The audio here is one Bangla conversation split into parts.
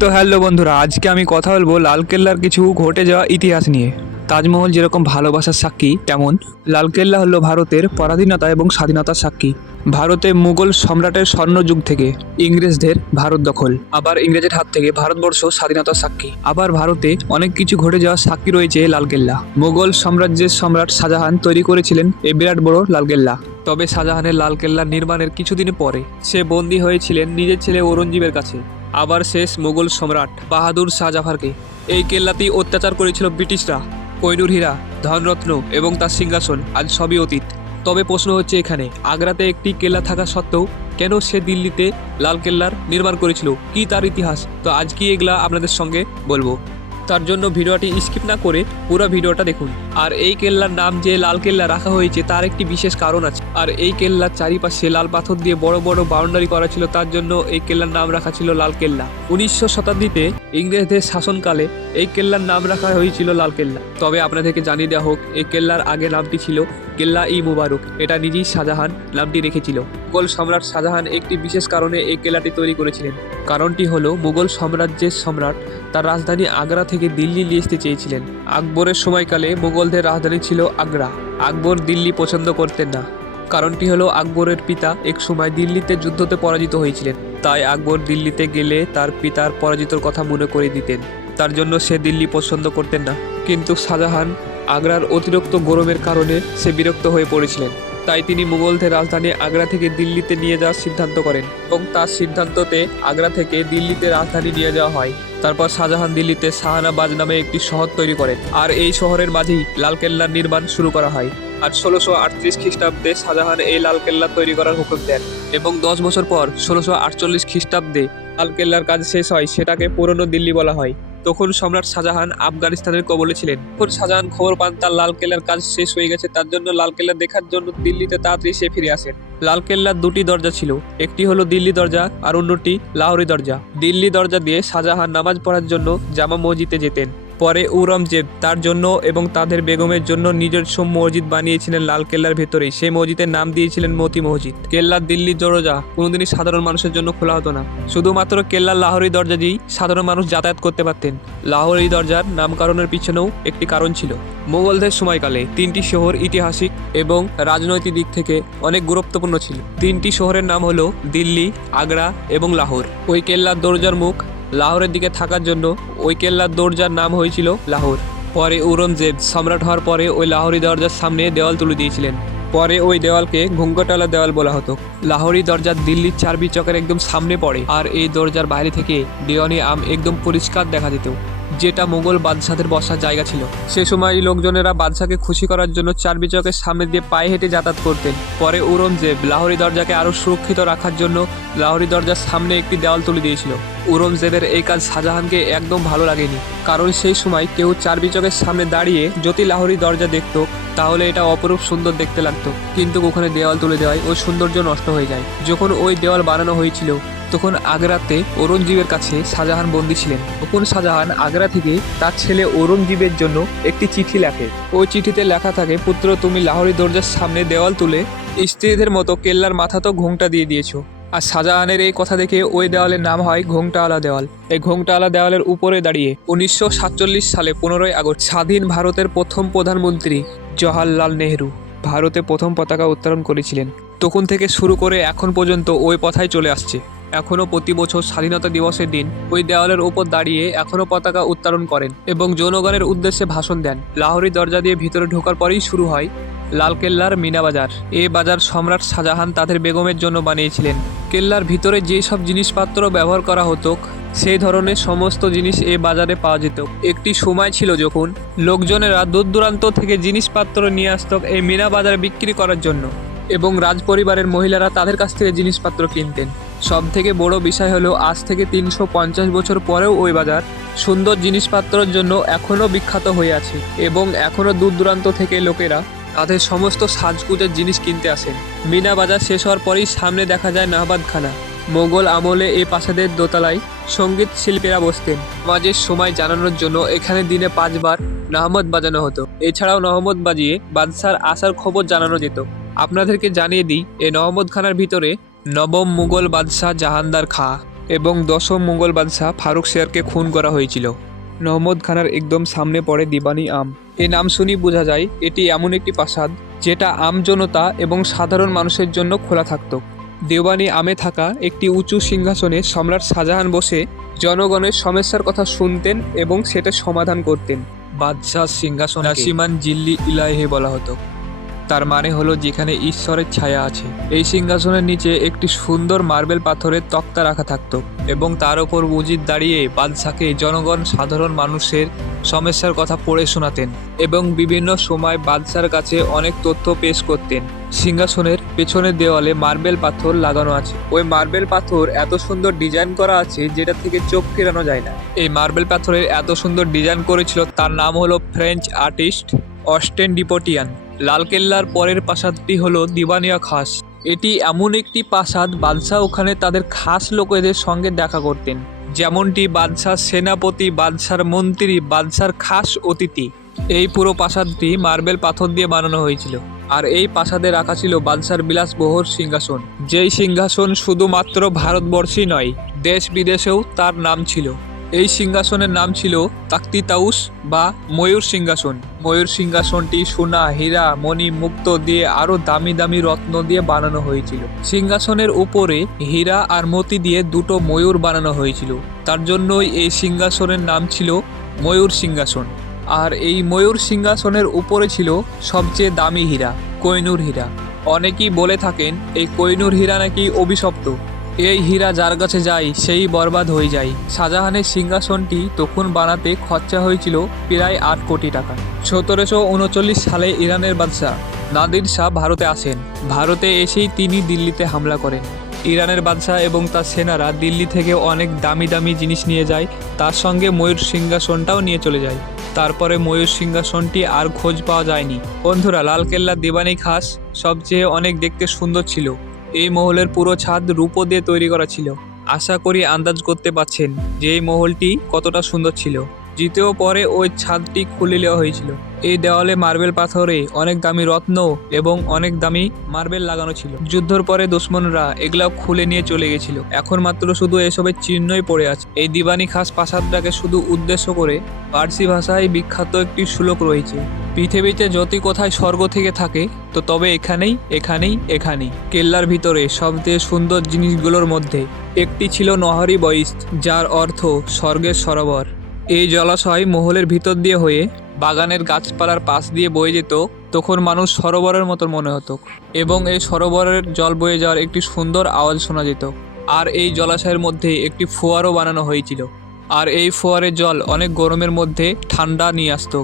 তো হ্যালো বন্ধুরা, আজকে আমি কথা বলবো লালকেল্লার কিছু ঘটে যাওয়া ইতিহাস নিয়ে। তাজমহল যেরকম ভালোবাসার সাক্ষী, তেমন লালকেল্লা হলো ভারতের পরাধীনতা এবং স্বাধীনতার সাক্ষী। ভারতে মুঘল সম্রাটের স্বর্ণযুগ থেকে ইংরেজদের ভারত দখল, আবার ইংরেজের হাত থেকে ভারতবর্ষ স্বাধীনতার সাক্ষী। আবার ভারতে অনেক কিছু ঘটে যাওয়ার সাক্ষী রয়েছে লালকেল্লা। মুঘল সাম্রাজ্যের সম্রাট শাহজাহান তৈরি করেছিলেন এই বিরাট বড় লালকেল্লা। তবে শাহজাহানের লালকেল্লা নির্মাণের কিছুদিন পরে সে বন্দী হয়েছিলেন নিজের ছেলে ঔরঙ্গজেবের কাছে। আবার শেষ মুঘল সম্রাট বাহাদুর শাহ জাফরকে এই কেল্লাতেই অত্যাচার করেছিল ব্রিটিশরা। কোহিনূর হীরা, ধনরত্ন এবং তার সিংহাসন আজ সবই অতীত। তবে প্রশ্ন হচ্ছে, এখানে আগ্রাতে একটি কেল্লা থাকা সত্ত্বেও কেন সে দিল্লিতে লাল কেল্লার নির্মাণ করেছিল, কি তার ইতিহাস? তো আজকে এগুলা আপনাদের সঙ্গে বলবো। তার জন্য ভিডিওটি স্কিপ না করে পুরো ভিডিওটা দেখুন। আর এই কেল্লার নাম যে লাল কেল্লা রাখা হয়েছে তার একটি বিশেষ কারণ আছে। আর এই কেল্লার চারিপাশে লাল পাথর দিয়ে বড় বড় বাউন্ডারি করা ছিল, তার জন্য এই কেল্লার নাম রাখা ছিল লাল কেল্লা। 1900 শতাব্দীতে ইংরেজদের শাসনকালে এই কেল্লার নাম রাখা হয়েছিল লাল কেল্লা। তবে আপনাদেরকে জানিয়ে দেওয়া হোক, এই কেল্লার আগে নামটি ছিল কেল্লা ই মুবারক। এটা নিজেই শাহজাহান নামটি রেখেছিল। মুঘল সম্রাট শাহজাহান একটি বিশেষ কারণে এই কেল্লাটি তৈরি করেছিলেন। কারণটি হলো মুঘল সাম্রাজ্যের সম্রাট তার রাজধানী আগ্রা থেকে দিল্লি নিয়ে আসতে চেয়েছিলেন। আকবরের সময়কালে মুঘলদের রাজধানী ছিল আগ্রা। আকবর দিল্লি পছন্দ করতেন না। কারণটি হলো আকবরের পিতা এক সময় দিল্লিতে যুদ্ধতে পরাজিত হয়েছিলেন। তাই আকবর দিল্লিতে গেলে তার পিতার পরাজিতর কথা মনে করে দিতেন। তার জন্য সে দিল্লি পছন্দ করতেন না। কিন্তু শাহজাহান আগ্রার অতিরিক্ত গরমের কারণে সে বিরক্ত হয়ে পড়েছিলেন। তাই তিনি মুঘলদের রাজধানী আগ্রা থেকে দিল্লিতে নিয়ে যাওয়ার সিদ্ধান্ত করেন এবং তার সিদ্ধান্ততে আগ্রা থেকে দিল্লিতে রাজধানী নিয়ে যাওয়া হয়। তারপর শাহজাহান দিল্লিতে শাহানাবাজ নামে একটি শহর তৈরি করেন। আর এই শহরের মাঝেই লালকেল্লার নির্মাণ শুরু করা হয়। আর 1638 খ্রিস্টাব্দে শাহজাহান এই লালকেল্লা তৈরি করার হুকুম দেন এবং 10 বছর পর 1648 খ্রিস্টাব্দে লালকেল্লার কাজ শেষ হয়। সেটাকে পুরনো দিল্লি বলা হয়। তখন সম্রাট শাহজাহান আফগানিস্তানের কবলে ছিলেন। তখন শাহজাহান খবর পান তার লালকেল্লার কাজ শেষ হয়ে গেছে। তার জন্য লালকেল্লা দেখার জন্য দিল্লিতে তাড়াতাড়ি সে ফিরে আসেন। লালকেল্লার দুটি দরজা ছিল, একটি হলো দিল্লি দরজা আর অন্যটি লাহোরি দরজা। দিল্লি দরজা দিয়ে শাহজাহান নামাজ পড়ার জন্য জামা মসজিদে যেতেন। পরে ঔরঙ্গজেব তার জন্য এবং তাদের বেগমের জন্য নিজস্ব মসজিদ বানিয়েছিলেন লালকেল্লার ভেতরেই। সেই মসজিদের নাম দিয়েছিলেন মতি মসজিদ। কেল্লার দিল্লির দরজা কোনোদিনই সাধারণ মানুষের জন্য খোলা হতো না। শুধুমাত্র কেল্লার লাহোরি দরজা দিয়েই সাধারণ মানুষ যাতায়াত করতে পারতেন। লাহোরি দরজার নামকরণের পিছনেও একটি কারণ ছিল। মুঘলদের সময়কালে তিনটি শহর ঐতিহাসিক এবং রাজনৈতিক দিক থেকে অনেক গুরুত্বপূর্ণ ছিল। তিনটি শহরের নাম হলো দিল্লি, আগ্রা এবং লাহোর। ওই কেল্লার দরজার মুখ লাহোরের দিকে থাকার জন্য ওই কেল্লার দরজার নাম হয়েছিল লাহোর। পরে ঔরঙ্গজেব সম্রাট হওয়ার পরে ওই লাহোরি দরজার সামনে দেওয়াল তুলে দিয়েছিলেন। পরে ওই দেওয়ালকে ঘুঙ্গটালা দেওয়াল বলা হতো। লাহোরি দরজা দিল্লির চারবি চকের একদম সামনে পড়ে। আর এই দরজার বাইরে থেকে দেওয়ানি আম একদম পরিষ্কার দেখা যেত, যেটা মুঘল বাদশাদের বসার জায়গা ছিল। সে সময় লোকজনেরা বাদশাকে খুশি করার জন্য চারবি চকের সামনে দিয়ে পায়ে হেঁটে যাতায়াত করতেন। পরে ঔরঙ্গজেব লাহোরি দরজাকে আরও সুরক্ষিত রাখার জন্য লাহোরি দরজার সামনে একটি দেওয়াল তুলে দিয়েছিল। ঔরঙ্গজেবের এই কাজ শাহজাহানকে একদম ভালো লাগেনি, কারণ সেই সময় কেউ চারবি চকের সামনে দাঁড়িয়ে যদি লাহোরি দরজা দেখতো তাহলে এটা অপরূপ সুন্দর দেখতে লাগতো। কিন্তু ওখানে দেওয়াল তুলে দেওয়ায় ওই সৌন্দর্য নষ্ট হয়ে যায়। যখন ওই দেওয়াল বানানো হয়েছিল তখন আগ্রাতে ঔরঙ্গজেবের কাছে শাহজাহান বন্দী ছিলেন। তখন শাহজাহান আগ্রা থেকে তার ছেলে ঔরঙ্গজেবের জন্য একটি চিঠি লেখে। ওই চিঠিতে লেখা থাকে, পুত্র, তুমি লাহোরি দরজার সামনে দেওয়াল তুলে স্ত্রীদের মতো কেল্লার মাথাতেও ঘোমটা দিয়ে দিয়েছো। আর শাহজাহানের এই কথা দেখে ওই দেওয়ালের নাম হয় ঘোমটাওয়ালা দেওয়াল। এই ঘোমটাওয়ালা দেওয়ালের উপরে দাঁড়িয়ে 1947 সালে 15ই আগস্ট স্বাধীন ভারতের প্রথম প্রধানমন্ত্রী জওহরলাল নেহরু ভারতে প্রথম পতাকা উত্তোলন করেছিলেন। তখন থেকে শুরু করে এখন পর্যন্ত ওই পথাই চলে আসছে। এখনও প্রতি বছর স্বাধীনতা দিবসের দিন ওই দেওয়ালের উপর দাঁড়িয়ে এখনও পতাকা উত্তোলন করেন এবং জনগণের উদ্দেশ্যে ভাষণ দেন। লাহোরি দরজা দিয়ে ভিতরে ঢোকার পরেই শুরু হয় লালকেল্লার মিনা বাজার। এই বাজার সম্রাট শাহজাহান তাদের বেগমের জন্য বানিয়েছিলেন। কেল্লার ভিতরে যেসব জিনিসপত্র ব্যবহার করা হতো সেই ধরনের সমস্ত জিনিস এই বাজারে পাওয়া যেত। একটি সময় ছিল যখন লোকজনেরা দূর দূরান্ত থেকে জিনিসপত্র নিয়ে আসত এই মিনা বাজারে বিক্রি করার জন্য এবং রাজপরিবারের মহিলারা তাদের কাছ থেকে জিনিসপত্র কিনতেন। সব থেকে বড় বিষয় হলো আজ থেকে 350 বছর পরেও ওই বাজার সুন্দর জিনিসপত্রের জন্য এখনও বিখ্যাত হয়ে আছে এবং এখনও দূর দূরান্ত থেকে লোকেরা তাদের সমস্ত সাজগুজের জিনিস কিনতে আসেন। মিনা বাজার শেষ হওয়ার পরেই সামনে দেখা যায় নাহবাদখানা। মোগল আমলে এই প্রাসাদের দোতলায় সঙ্গীত শিল্পীরা বসতেন। নামাজের সময় জানানোর জন্য এখানে দিনে 5 বার নাহমদ বাজানো হতো। এছাড়াও নহমদ বাজিয়ে বাদশার আসার খবর জানানো যেত। আপনাদেরকে জানিয়ে দিই, এই নহমদ খানার ভিতরে নবম মুঘল বাদশাহ জাহানদার খাঁ এবং দশম মুঘল বাদশাহ ফারুক শেরকে খুন করা হয়েছিল। নহমদ খানের একদম সামনে পড়ে দিবানি আম। এই নাম শুনি বোঝা যায় এটি এমন একটি প্রাসাদ যেটা আম জনতা এবং সাধারণ মানুষের জন্য খোলা থাকত। দেওয়ানি আমে থাকা একটি উঁচু সিংহাসনে সম্রাট শাহজাহান বসে জনগণের সমস্যার কথা শুনতেন এবং সেটা সমাধান করতেন। বাদশাহ সিংহাসন নাসিমান জিল্লি ইলাহে বলা হতো, তার মানে হলো যেখানে ঈশ্বরের ছায়া আছে। এই সিংহাসনের নিচে একটি সুন্দর মার্বেল পাথরের তক্তা রাখা থাকতো এবং তার ওপর উজির দাঁড়িয়ে বাদশাকে জনগণ সাধারণ মানুষের সমস্যার কথা পড়ে শোনাতেন এবং বিভিন্ন সময় বাদশার কাছে অনেক তথ্য পেশ করতেন। সিংহাসনের পেছনের দেওয়ালে মার্বেল পাথর লাগানো আছে। ওই মার্বেল পাথর এত সুন্দর ডিজাইন করা আছে যেটা থেকে চোখ ফেরানো যায় না। এই মার্বেল পাথরের এত সুন্দর ডিজাইন করেছিল তার নাম হলো ফ্রেঞ্চ আর্টিস্ট অস্টেন ডিপোটিয়ান। লালকেল্লার পরের প্রাসাদটি হলো দিবানিয়া খাস। এটি এমন একটি প্রাসাদ বাদশাহ ওখানে তাদের খাস লোকেদের সঙ্গে দেখা করতেন, যেমনটি বাদশাহ সেনাপতি, বাদশার মন্ত্রী, বাদশার খাস অতিথি। এই পুরো প্রাসাদটি মার্বেল পাথর দিয়ে বানানো হয়েছিল। আর এই প্রাসাদে রাখা ছিল বাদশার বিলাসবহুল সিংহাসন, যেই সিংহাসন শুধুমাত্র ভারতবর্ষেই নয় দেশ বিদেশেও তার নাম ছিল। এই সিংহাসনের নাম ছিল তাক্তি তাউস বা ময়ূর সিংহাসন। ময়ূর সিংহাসনটি সোনা, হীরা, মণি, মুক্ত দিয়ে আরো দামি দামি রত্ন দিয়ে বানানো হয়েছিল। সিংহাসনের উপরে হীরা আর মতি দিয়ে দুটো ময়ূর বানানো হয়েছিল, তার জন্যই এই সিংহাসনের নাম ছিল ময়ূর সিংহাসন। আর এই ময়ূর সিংহাসনের উপরে ছিল সবচেয়ে দামি হীরা, কোহিনূর হীরা। অনেকেই বলে থাকেন এই কোহিনূর হীরা নাকি অভিশপ্ত। এই হীরা যার কাছে যায় সেই বরবাদ হয়ে যায়। শাহজাহানের সিংহাসনটি তখন বানাতে খরচা হয়েছিল প্রায় 8 কোটি টাকা। 1739 সালে ইরানের বাদশাহ নাদির শাহ ভারতে আসেন। ভারতে এসেই তিনি দিল্লিতে হামলা করেন। ইরানের বাদশাহ এবং তার সেনারা দিল্লি থেকে অনেক দামি দামি জিনিস নিয়ে যায়, তার সঙ্গে ময়ূর সিংহাসনটাও নিয়ে চলে যায়। তারপরে ময়ূর সিংহাসনটি আর খোঁজ পাওয়া যায়নি। বন্ধুরা, লালকেল্লা দিবানি খাস সবচেয়ে অনেক দেখতে সুন্দর ছিল। এই মহলের পুরো ছাদ রূপো দিয়ে তৈরি করা ছিল। আশা করি আন্দাজ করতে পারছেন যে এই মহলটি কতটা সুন্দর ছিল। জিতেও পরে ওই ছাদটি খুলে নেওয়া হয়েছিল। এই দেওয়ালে মার্বেল পাথরে অনেক দামি রত্ন এবং অনেক দামি মার্বেল লাগানো ছিল। যুদ্ধের পরে দুশ্মনরা এগুলাও খুলে নিয়ে চলে গেছিল। এখন মাত্র শুধু এসবের চিহ্নই পড়ে আছে। এই দিবানি খাস প্রাসাদটাকে শুধু উদ্দেশ্য করে পার্সি ভাষায় বিখ্যাত একটি শ্লোক রয়েছে, পৃথিবীতে যদি কোথায় স্বর্গ থেকে থাকে তো তবে এখানেই। কেল্লার ভিতরে সবচেয়ে সুন্দর জিনিসগুলোর মধ্যে একটি ছিল নহরি বইস্ত, যার অর্থ স্বর্গের সরোবর। এই জলাশয় মহলের ভিতর দিয়ে হয়ে বাগানের গাছপালার পাশ দিয়ে বয়ে যেত। তখন মানুষ সরোবরের মতো মনে হতো এবং এই সরোবরের জল বয়ে যাওয়ার একটি সুন্দর আওয়াজ শোনা যেত। আর এই জলাশয়ের মধ্যে একটি ফোয়ারও বানানো হয়েছিল। আর এই ফোয়ারের জল অনেক গরমের মধ্যে ঠান্ডা নিয়ে আসতো।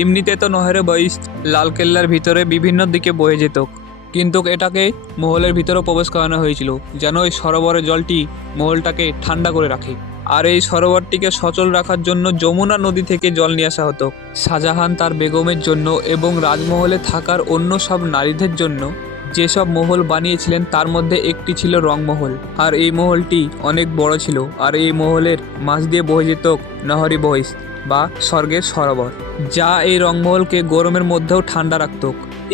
এমনিতে তো নহরে বইস্ত লালকেল্লার ভিতরে বিভিন্ন দিকে বয়ে যেত, কিন্তু এটাকে মহলের ভিতরেও প্রবেশ করানো হয়েছিল যেন এই সরোবরের জলটি মহলটাকে ঠান্ডা করে রাখে। আর এই সরোবরটিকে সচল রাখার জন্য যমুনা নদী থেকে জল নিয়ে আসা হতো। শাহজাহান তার বেগমের জন্য এবং রাজমহলে থাকার অন্য সব নারীদের জন্য যেসব মহল বানিয়েছিলেন তার মধ্যে একটি ছিল রংমহল। আর এই মহলটি অনেক বড় ছিল। আর এই মহলের মাঝ দিয়ে বয়ে যেত নহরি বহিস্ত বা স্বর্গের সরোবর, যা এই রংমহলকে গরমের মধ্যেও ঠান্ডা রাখত।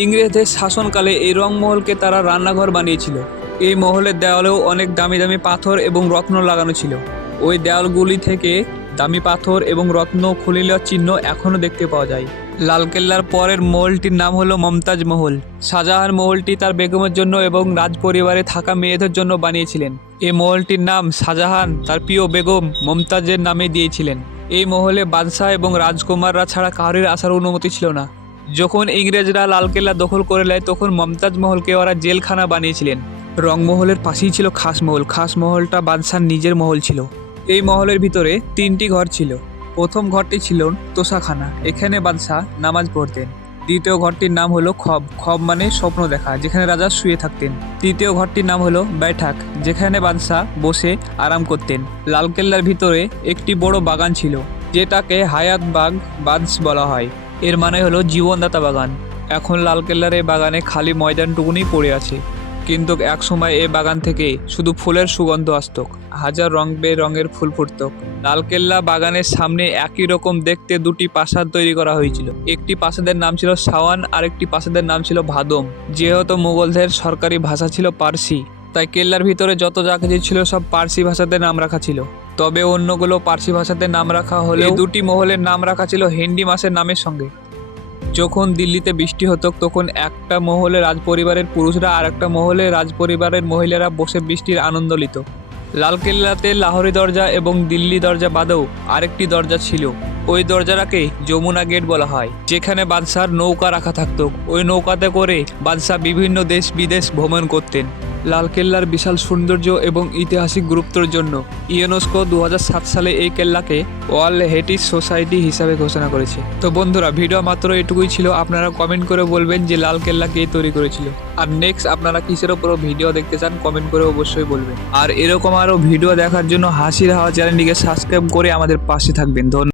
ইংরেজদের শাসনকালে এই রংমহলকে তারা রান্নাঘর বানিয়েছিল। এই মহলের দেওয়ালেও অনেক দামি দামি পাথর এবং রত্ন লাগানো ছিল। ওই দেওয়ালগুলি থেকে দামি পাথর এবং রত্ন খুলে নেওয়ার চিহ্ন এখনও দেখতে পাওয়া যায়। লালকেল্লার পরের মহলটির নাম হলো মমতাজ মহল। শাহজাহান মহলটি তার বেগমের জন্য এবং রাজ পরিবারে থাকা মেয়েদের জন্য বানিয়েছিলেন। এই মহলটির নাম শাহজাহান তার প্রিয় বেগম মমতাজের নামে দিয়েছিলেন। এই মহলে বাদশাহ এবং রাজকুমাররা ছাড়া কারোর আসার অনুমতি ছিল না। যখন ইংরেজরা লালকেল্লা দখল করে নেয় তখন মমতাজ মহলকে ওরা জেলখানা বানিয়েছিলেন। রংমহলের পাশেই ছিল খাস মহল। খাস মহলটা বাদশার নিজের মহল ছিল। এই মহলের ভিতরে 3টি ঘর ছিল। প্রথম ঘরটি ছিল তোষাখানা, এখানে বাদশাহ নামাজ পড়তেন। দ্বিতীয় ঘরটির নাম হলো খব, খব মানে স্বপ্ন দেখা, যেখানে রাজা শুয়ে থাকতেন। তৃতীয় ঘরটির নাম হলো বৈঠক, যেখানে বাদশাহ বসে আরাম করতেন। লালকেল্লার ভিতরে একটি বড় বাগান ছিল, যেটাকে হায়াত বাগ বাদশ বলা হয়। এর মানে হলো জীবনদাতা বাগান। এখন লালকেল্লার এই বাগানে খালি ময়দানটুকুনি পড়ে আছে, কিন্তু এক সময় এই বাগান থেকে শুধু ফুলের সুগন্ধ আসত, হাজার রং বেরঙের ফুল ফুটত। লালকেল্লা বাগানের সামনে একই রকম দেখতে 2টি প্রাসাদ তৈরি করা হয়েছিল। একটি প্রাসাদের নাম ছিল সাওয়ান আর একটি প্রাসাদের নাম ছিল ভাদম। যেহেতু মুঘলদের সরকারি ভাষা ছিল পার্সি, তাই কেল্লার ভিতরে যত যা কিছু ছিল সব পার্সি ভাষাতে নাম রাখা ছিল। তবে অন্যগুলো পার্সি ভাষাতে নাম রাখা হলেও দুটি মহলের নাম রাখা ছিল হিন্দি মাসের নামের সঙ্গে। যখন দিল্লিতে বৃষ্টি হতো তখন একটা মহলে রাজপরিবারের পুরুষরা আর একটা মহলে রাজপরিবারের মহিলারা বসে বৃষ্টির আনন্দ নিত। লালকেল্লাতে লাহোরি দরজা এবং দিল্লি দরজা বাদেও আরেকটি দরজা ছিল। ওই দরজাটাকে যমুনা গেট বলা হয়, যেখানে বাদশার নৌকা রাখা থাকতো। ওই নৌকাতে করে বাদশাহ বিভিন্ন দেশ বিদেশ ভ্রমণ করতেন। লালকেল্লার বিশাল সৌন্দর্য এবং ঐতিহাসিক গুরুত্বের জন্য ইউনেস্কো 2007 সালে এই কেল্লাকে ওয়ার্ল্ড হেরিটেজ সোসাইটি হিসাবে ঘোষণা করেছে। তো বন্ধুরা, ভিডিও মাত্র এটুকুই ছিল। আপনারা কমেন্ট করে বলবেন যে লালকেল্লা কে তৈরি করেছিল, আর নেক্সট আপনারা কিসের ওপর ভিডিও দেখতে চান কমেন্ট করে অবশ্যই বলবেন। আর এরকম আরও ভিডিও দেখার জন্য হাসির হাওয়া চ্যানেলটিকে সাবস্ক্রাইব করে আমাদের পাশে থাকবেন। ধন্যবাদ।